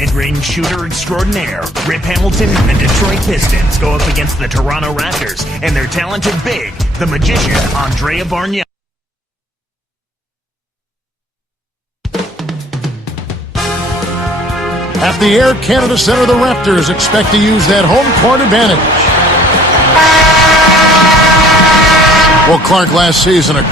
Mid-range shooter extraordinaire, Rip Hamilton and the Detroit Pistons go up against the Toronto Raptors and their talented big, the magician, Andrea Bargnani. At the Air Canada Centre, the Raptors expect to use that home court advantage. Well, Clark, last season, a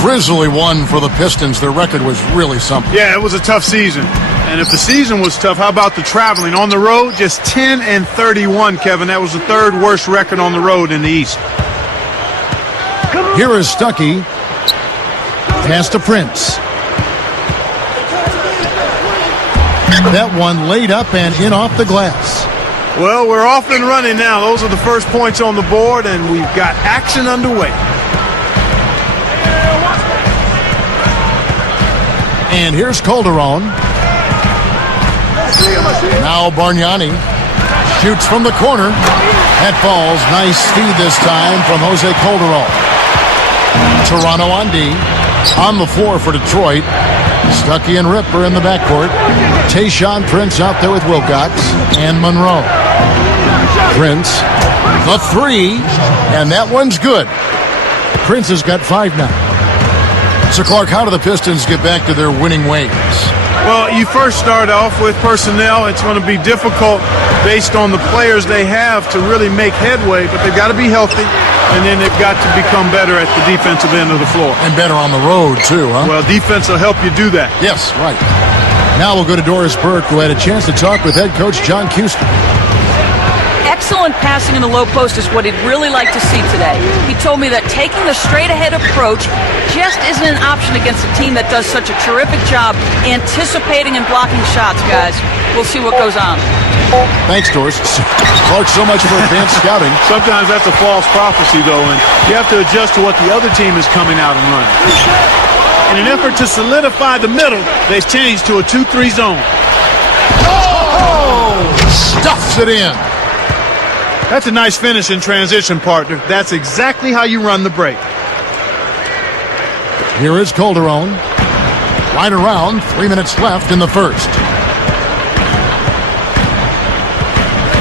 grisly one for the Pistons. Their record was really something. Yeah, it was a tough season. And if the season was tough, how about the traveling? On the road, just 10-31, Kevin. That was the third worst record on the road in the East. Here is Stuckey. Pass to Prince. That one laid up and in off the glass. Well, we're off and running now. Those are the first points on the board, and we've got action underway. And here's Calderon. Now Bargnani shoots from the corner. That falls. Nice feed this time from Jose Calderon. Toronto on D. On the floor for Detroit. Stuckey and Rip are in the backcourt. Tayshaun, Prince out there with Wilcox and Monroe. Prince, the three, and that one's good. Prince has got 5 now. So, Clark, how do the Pistons get back to their winning ways? Well, you first start off with personnel. It's going to be difficult based on the players they have to really make headway, but they've got to be healthy, and then they've got to become better at the defensive end of the floor. And better on the road, too, huh? Well, defense will help you do that. Yes, right. Now we'll go to Doris Burke, who had a chance to talk with head coach John Kuster. Excellent passing in the low post is what he'd really like to see today. He told me that taking the straight-ahead approach just isn't an option against a team that does such a terrific job anticipating and blocking shots, guys. We'll see what goes on. Thanks, Doris. Clark, so much for advanced scouting. Sometimes that's a false prophecy, though, and you have to adjust to what the other team is coming out and running. In an effort to solidify the middle, they've changed to a 2-3 zone. Oh! Stuffs it in. That's a nice finish in transition, partner. That's exactly how you run the break. Here is Calderon. Right around, 3 minutes left in the first.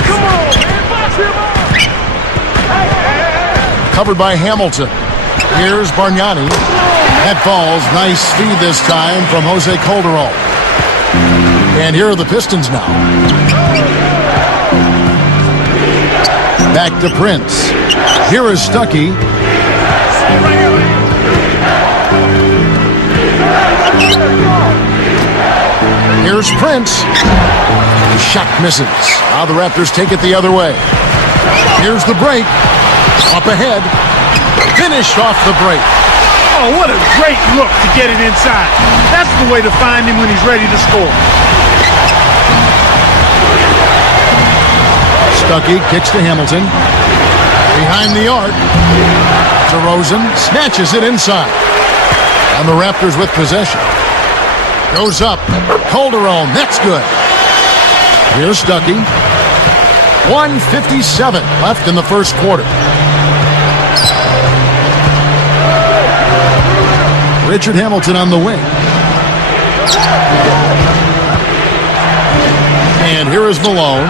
Come on, man, box him up. Covered by Hamilton. Here's Bargnani. That falls. Nice feed this time from Jose Calderon. And here are the Pistons now. Back to Prince. Here is Stuckey. Here's Prince. The shot misses. Now the Raptors take it the other way. Here's the break. Up ahead. Finished off the break. Oh, what a great look to get it inside. That's the way to find him when he's ready to score. Stuckey kicks to Hamilton. Behind the arc. DeRozan snatches it inside. And the Raptors with possession. Goes up. Calderon. That's good. Here's Stuckey. 1:57 left in the first quarter. Richard Hamilton on the wing. And here is Malone.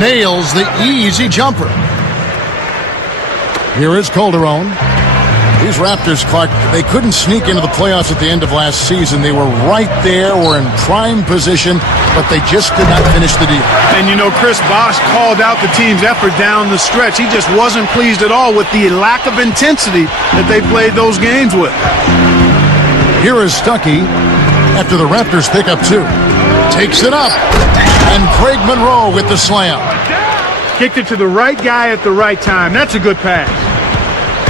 Nails the easy jumper. Here is Calderon. These Raptors, Clark, they couldn't sneak into the playoffs at the end of last season. They were right there, were in prime position, but they just could not finish the deal. And you know, Chris Bosh called out the team's effort down the stretch. He just wasn't pleased at all with the lack of intensity that they played those games with. Here is Stuckey after the Raptors pick up 2. Takes it up. And Craig Monroe with the slam. Kicked it to the right guy at the right time. That's a good pass.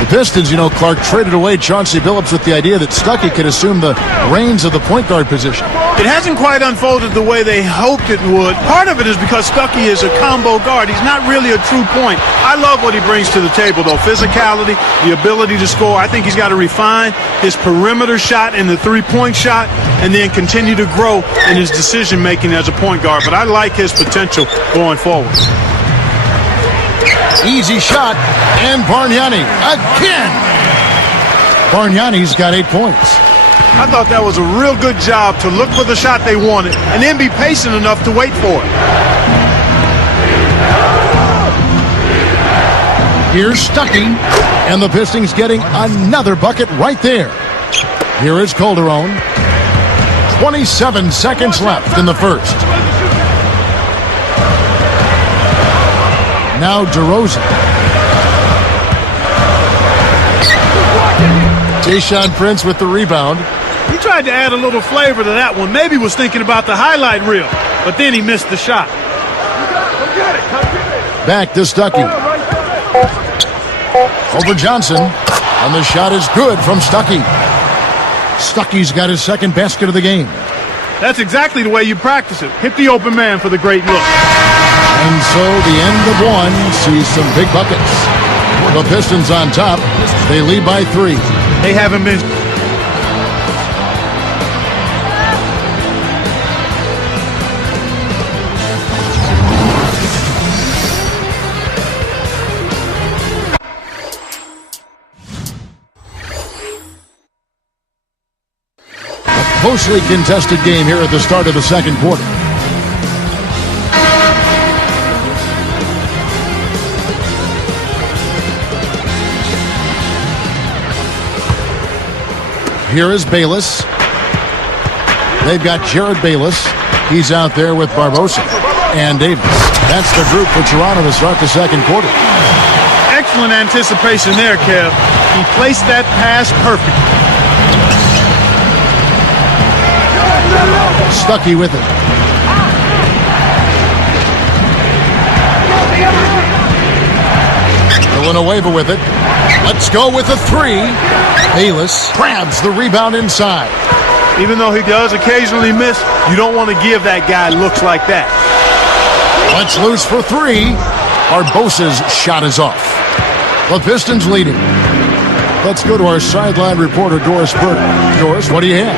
The Pistons, you know, Clark, traded away Chauncey Billups with the idea that Stuckey could assume the reins of the point guard position. It hasn't quite unfolded the way they hoped it would. Part of it is because Stuckey is a combo guard. He's not really a true point. I love what he brings to the table, though. Physicality, the ability to score. I think he's got to refine his perimeter shot and the three-point shot, and then continue to grow in his decision-making as a point guard. But I like his potential going forward. Easy shot, and Bargnani again. Bargnani's got 8 points. I thought that was a real good job to look for the shot they wanted and then be patient enough to wait for it. Here's Stuckey, and the Pistons getting another bucket right there. Here is Calderon. 27 seconds left in the first. Now DeRozan. Tayshaun Prince with the rebound. He tried to add a little flavor to that one. Maybe was thinking about the highlight reel, but then he missed the shot. Back to Stuckey. Over Johnson, and the shot is good from Stuckey. Stuckey's got his second basket of the game. That's exactly the way you practice it. Hit the open man for the great look. And so the end of one sees some big buckets. The Pistons on top. They lead by 3. They haven't been... Closely contested game here at the start of the second quarter. Here is Bayless. They've got Jared Bayless. He's out there with Barbosa and Davis. That's the group for Toronto to start the second quarter. Excellent anticipation there, Kev. He placed that pass perfectly. Stuckey with it. Villanueva with it. Let's go with a 3. Bayless grabs the rebound inside. Even though he does occasionally miss, you don't want to give that guy looks like that. Let's loose for 3. Barbosa's shot is off. The Pistons leading. Let's go to our sideline reporter, Doris Burton. Doris, what do you have?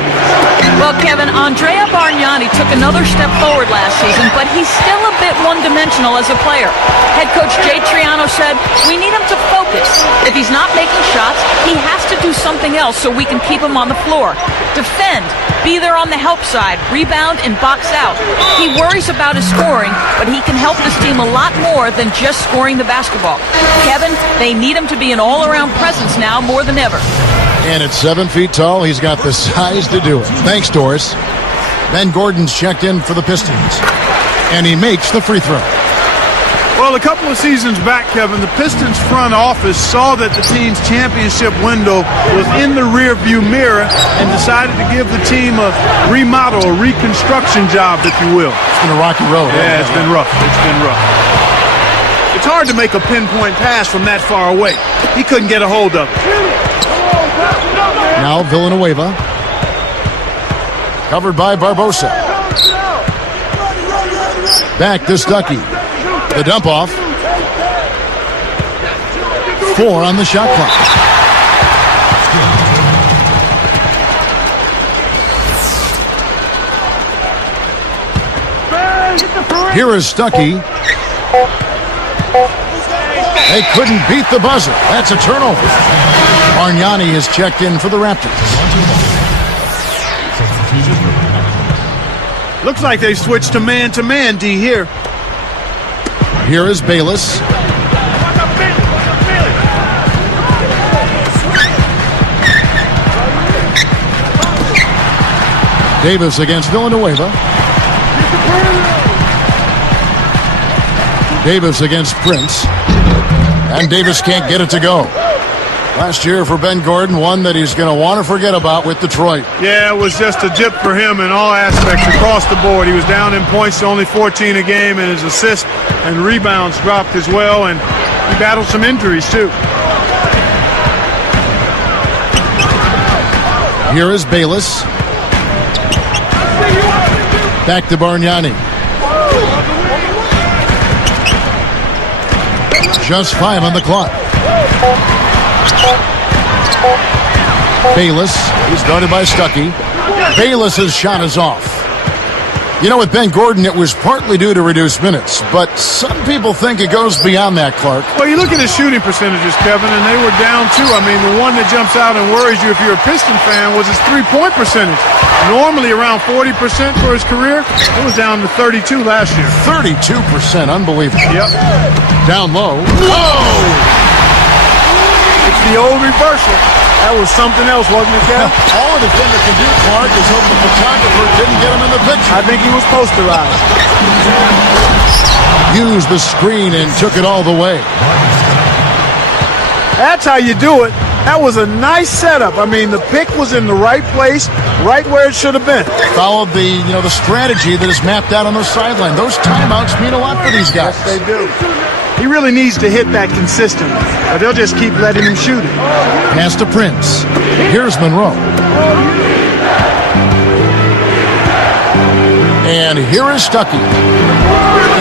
Well, Kevin, Andrea Bargnani took another step forward last season, but he's still a bit one-dimensional as a player. Head coach Jay Triano said, we need him to focus. If he's not making shots, he has to do something else so we can keep him on the floor. Defend, be there on the help side, rebound, and box out. He worries about his scoring, but he can help this team a lot more than just scoring the basketball. Kevin, they need him to be an all-around presence now more than ever. And at 7 feet tall, he's got the size to do it. Thanks, Doris. Ben Gordon's checked in for the Pistons. And he makes the free throw. Well, a couple of seasons back, Kevin, the Pistons front office saw that the team's championship window was in the rearview mirror and decided to give the team a remodel, a reconstruction job, if you will. It's been a rocky road. Yeah, it's been rough. It's been rough. It's hard to make a pinpoint pass from that far away. He couldn't get a hold of it. Now Villanueva. Covered by Barbosa. Back to Stuckey. The dump off. 4 on the shot clock. Here is Stuckey. They couldn't beat the buzzer. That's a turnover. Bargnani is checked in for the Raptors. Looks like they switched to man-to-man, D, here. Here is Bayless. Davis against Villanueva. Davis against Prince. And Davis can't get it to go. Last year for Ben Gordon, one that he's going to want to forget about with Detroit. Yeah, it was just a dip for him in all aspects across the board. He was down in points to only 14 a game, and his assists and rebounds dropped as well, and he battled some injuries too. Here is Bayless. Back to Bargnani. Just 5 on the clock. Bayless is guarded by Stuckey. Bayless's shot is off. You know, with Ben Gordon, it was partly due to reduced minutes, but some people think it goes beyond that, Clark. Well, you look at his shooting percentages, Kevin, and they were down too. I mean, the one that jumps out and worries you if you're a Piston fan was his three-point percentage. Normally around 40% for his career. It was down to 32 last year. 32%, unbelievable. Yep. Down low. Oh! It's the old reversal. That was something else, wasn't it, Kevin? All a defender can do, Clark, is hope the photographer didn't get him in the picture. I think he was posterized. Used the screen and took it all the way. That's how you do it. That was a nice setup. I mean, the pick was in the right place, right where it should have been. Followed the strategy that is mapped out on the sideline. Those timeouts mean a lot for these guys. Yes, they do. He really needs to hit that consistently, or they'll just keep letting him shoot it. Pass to Prince. Here's Monroe. And here is Stuckey.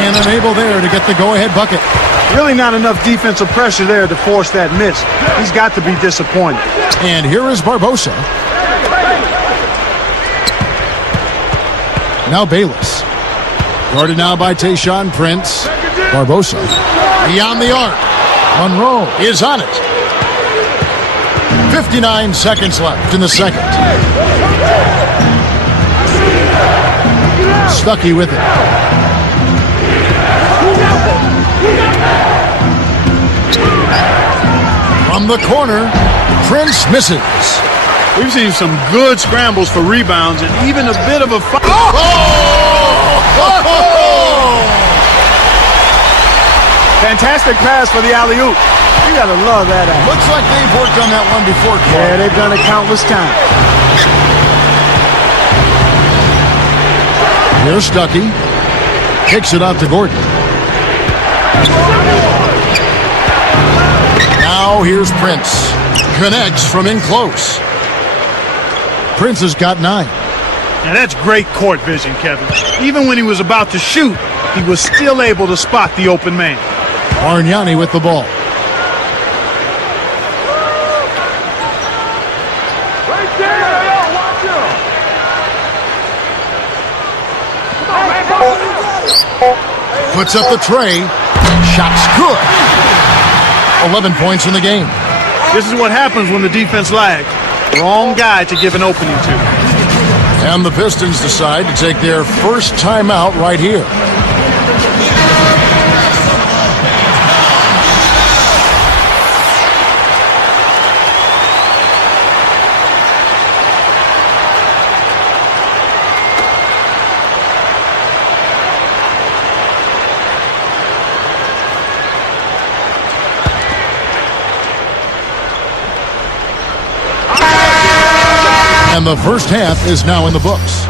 And unable there to get the go-ahead bucket. Really not enough defensive pressure there to force that miss. He's got to be disappointed. And here is Barbosa. Now Bayless. Guarded now by Tayshaun. Prince. Barbosa. Beyond the arc. Monroe is on it. 59 seconds left in the second. Stuckey with it. From the corner, Prince misses. We've seen some good scrambles for rebounds and even a bit of a fight. Fantastic pass for the alley-oop. You gotta love that. Looks like they've worked on that one before, Clark. Yeah, they've done it countless times. Here's Stuckey. Kicks it out to Gordon. Now here's Prince. Connects from in close. Prince has got 9. Now that's great court vision, Kevin. Even when he was about to shoot, he was still able to spot the open man. Bargnani with the ball. Right there! Watch him! Come on, man! Puts up the tray. Shot's good. 11 points in the game. This is what happens when the defense lags. Wrong guy to give an opening to. And the Pistons decide to take their first timeout right here. And the first half is now in the books.